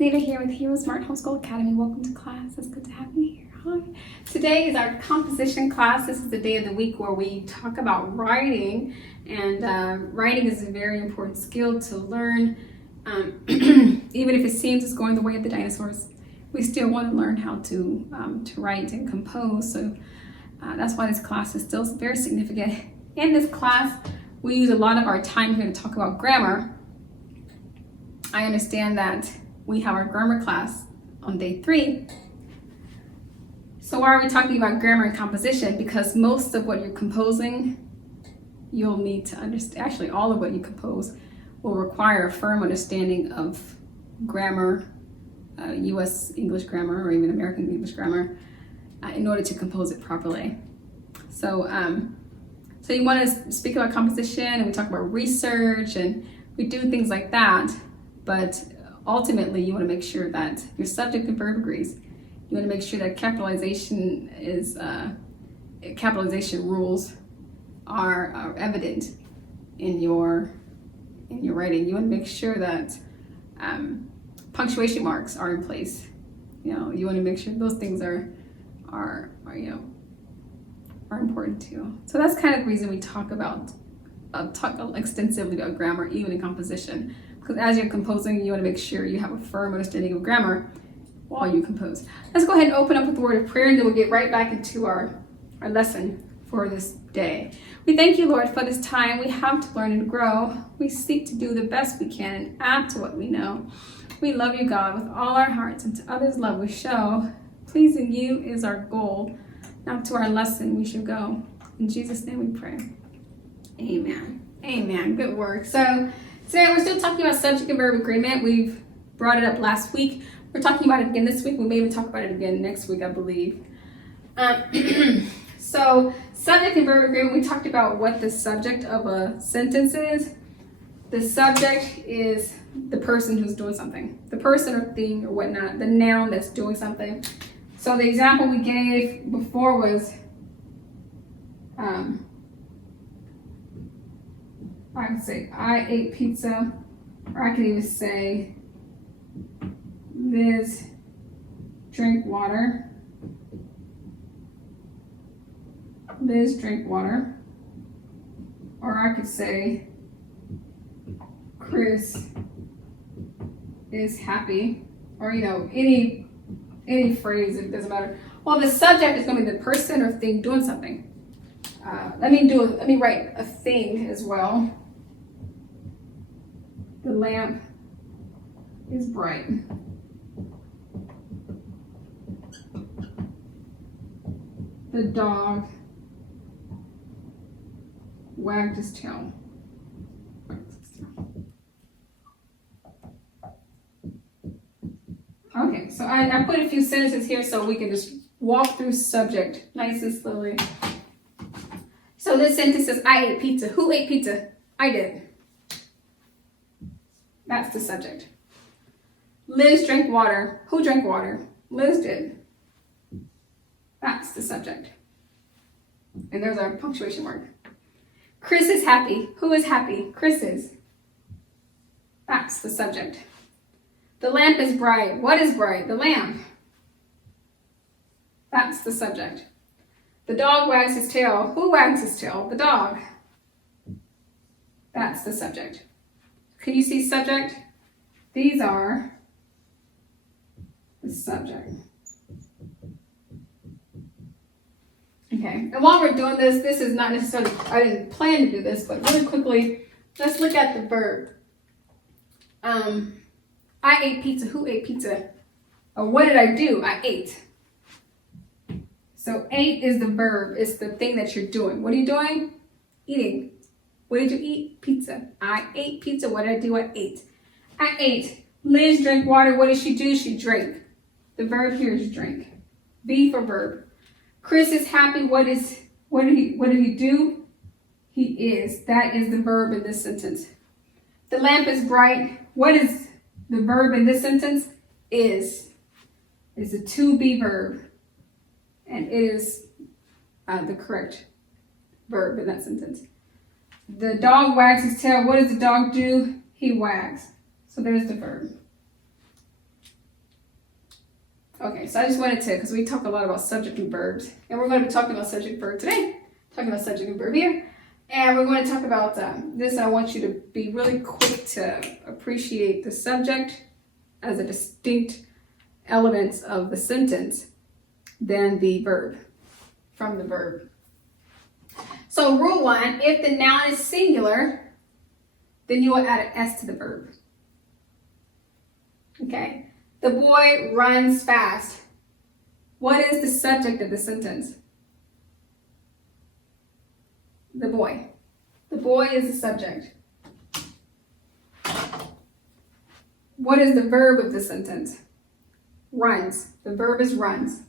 Layla here with HeroesMart Homeschool Academy. Welcome to class. It's good to have you here. Hi. Today is our composition class. This is the day of the week where we talk about writing, and writing is a very important skill to learn. Even if it seems it's going the way of the dinosaurs, we still want to learn how to write and compose. So that's why this class is still very significant. In this class, we use a lot of our time here to talk about grammar. I understand that we have our grammar class on day 3. So why are we talking about grammar and composition? Because most of what you're composing, you'll need to understand. Actually, all of what you compose will require a firm understanding of grammar, U.S. English grammar, or even American English grammar, in order to compose it properly. So, so you want to speak about composition, and we talk about research, and we do things like that. But ultimately, you want to make sure that your subject and verb agrees. You want to make sure that capitalization rules are evident in your writing. You want to make sure that punctuation marks are in place. You want to make sure those things are important too. So that's kind of the reason we talk extensively about grammar, even in composition. Because as you're composing, you want to make sure you have a firm understanding of grammar while you compose. Let's go ahead and open up with the word of prayer, and then we'll get right back into our lesson for this day. We thank you, Lord, for this time we have to learn and grow. We seek to do the best we can and add to what we know. We love you, God, with all our hearts, and to others' love we show. Pleasing you is our goal. Now to our lesson we should go. In Jesus' name we pray. Amen. Amen. Good work. So today we're still talking about subject and verb agreement. We've brought it up last week. We're talking about it again this week. We may even talk about it again next week, I believe. So subject and verb agreement, we talked about what the subject of a sentence is. The subject is the person who's doing something. The person or thing or whatnot. The noun that's doing something. So the example we gave before was I can say, I ate pizza, or I can even say, Liz drank water. Liz drank water. Or I could say, Chris is happy. Or, any phrase, it doesn't matter. Well, the subject is going to be the person or thing doing something. Let me write a thing as well. The lamp is bright. The dog wagged his tail. Okay, so I put a few sentences here so we can just walk through subject nice and slowly. So this sentence says, I ate pizza. Who ate pizza? I did. That's the subject. Liz drank water. Who drank water? Liz did. That's the subject. And there's our punctuation mark. Chris is happy. Who is happy? Chris is. That's the subject. The lamp is bright. What is bright? The lamp. That's the subject. The dog wags his tail. Who wags his tail? The dog. That's the subject. Can you see subject? These are the subject. Okay, and while we're doing this, this is not necessarily, I didn't plan to do this, but really quickly, let's look at the verb. I ate pizza. Who ate pizza? Or what did I do? I ate. So ate is the verb. It's the thing that you're doing. What are you doing? Eating. What did you eat? Pizza. I ate pizza. What did I do? I ate. I ate. Liz drank water. What did she do? She drank. The verb here is drink. V for verb. Chris is happy. What did he do? He is. That is the verb in this sentence. The lamp is bright. What is the verb in this sentence? Is. It's a to be verb. And it is the correct verb in that sentence. The dog wags his tail. What does the dog do? He wags. So there's the verb. Okay, so I just wanted to, because we talk a lot about subject and verbs, and we're going to be talking about subject-verb today. Talking about subject and verb here. And we're going to talk about this. I want you to be really quick to appreciate the subject as a distinct element of the sentence than the verb, from the verb. So rule 1, if the noun is singular, then you will add an S to the verb. Okay? The boy runs fast. What is the subject of the sentence? The boy. The boy is the subject. What is the verb of the sentence? Runs. The verb is runs.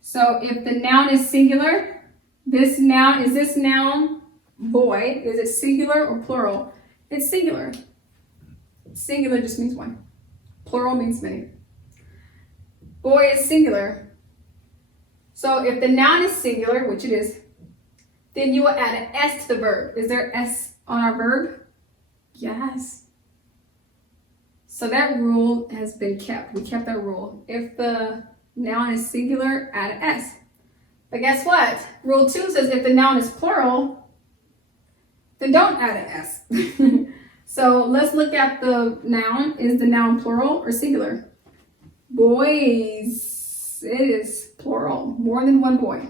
So if the noun is singular, this noun boy, is it singular or plural? It's singular. Singular just means one. Plural means many. Boy is singular. So if the noun is singular, which it is, then you will add an S to the verb. Is there S on our verb? Yes. So that rule has been kept. We kept that rule. If the noun is singular, add an S. But guess what? Rule 2 says if the noun is plural, then don't add an S. So let's look at the noun. Is the noun plural or singular? Boys. It is plural. More than one boy.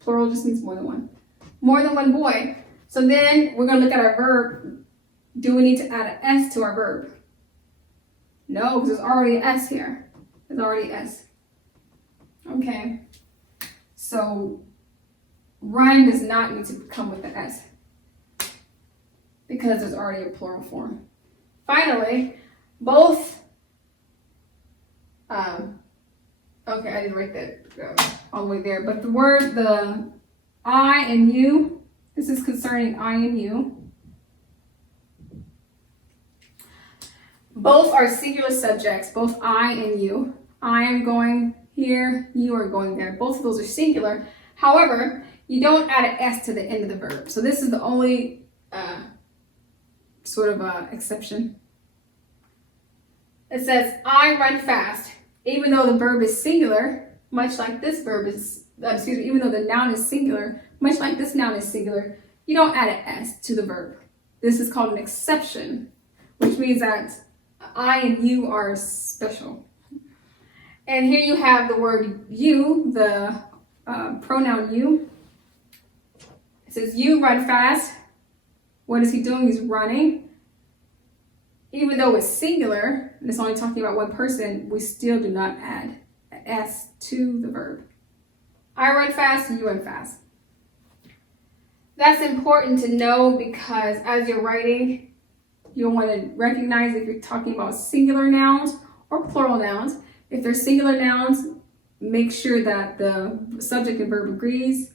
Plural just means more than one. More than one boy. So then we're going to look at our verb. Do we need to add an S to our verb? No, because there's already an S here. There's already an S. Okay. So run does not need to come with the S because there's already a plural form. Finally, both, okay, I didn't write that all the way there, but the word, the I and you, this is concerning I and you. Both are singular subjects, both I and you. I am going here, you are going there. Both of those are singular. However, you don't add an S to the end of the verb. So this is the only sort of exception. It says, I run fast. Even though the verb is singular, much like this verb is, even though the noun is singular, much like this noun is singular, you don't add an S to the verb. This is called an exception, which means that I and you are special. And here you have the word you, the pronoun you. It says you run fast. What is he doing? He's running. Even though it's singular, and it's only talking about one person, we still do not add an S to the verb. I run fast, you run fast. That's important to know because as you're writing, you'll want to recognize if you're talking about singular nouns or plural nouns. If they're singular nouns, make sure that the subject and verb agrees.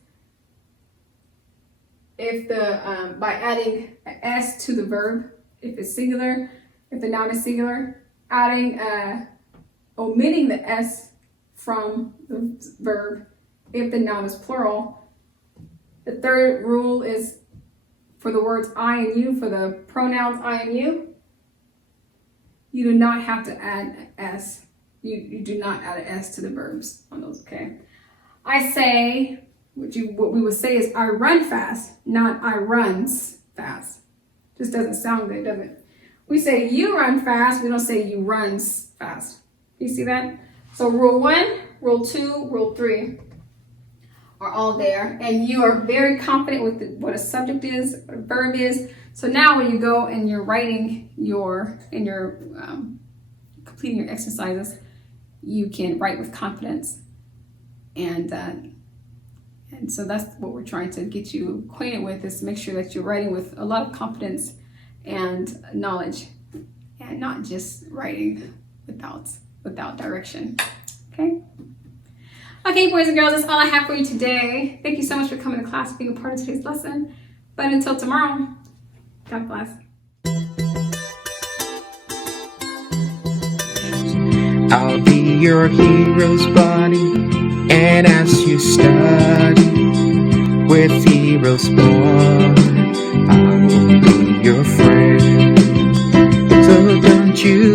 If by adding an S to the verb, if it's singular, if the noun is singular, omitting the S from the verb if the noun is plural. The third rule is for the words I and you, for the pronouns I and you do not have to add an S. You do not add an S to the verbs on those, okay? I say, what we would say is I run fast, not I runs fast. Just doesn't sound good, does it? We say you run fast, we don't say you runs fast. You see that? So rule 1, rule 2, rule 3 are all there. And you are very confident with what a subject is, what a verb is. So now when you go and you're writing completing your exercises, you can write with confidence. And so that's what we're trying to get you acquainted with, is to make sure that you're writing with a lot of confidence and knowledge, and not just writing without direction. Okay, boys and girls, that's all I have for you today. Thank you so much for coming to class and being a part of today's lesson. But until tomorrow, God bless. I'll be your hero's buddy, and as you study with HeroesMart, I will be your friend. So don't you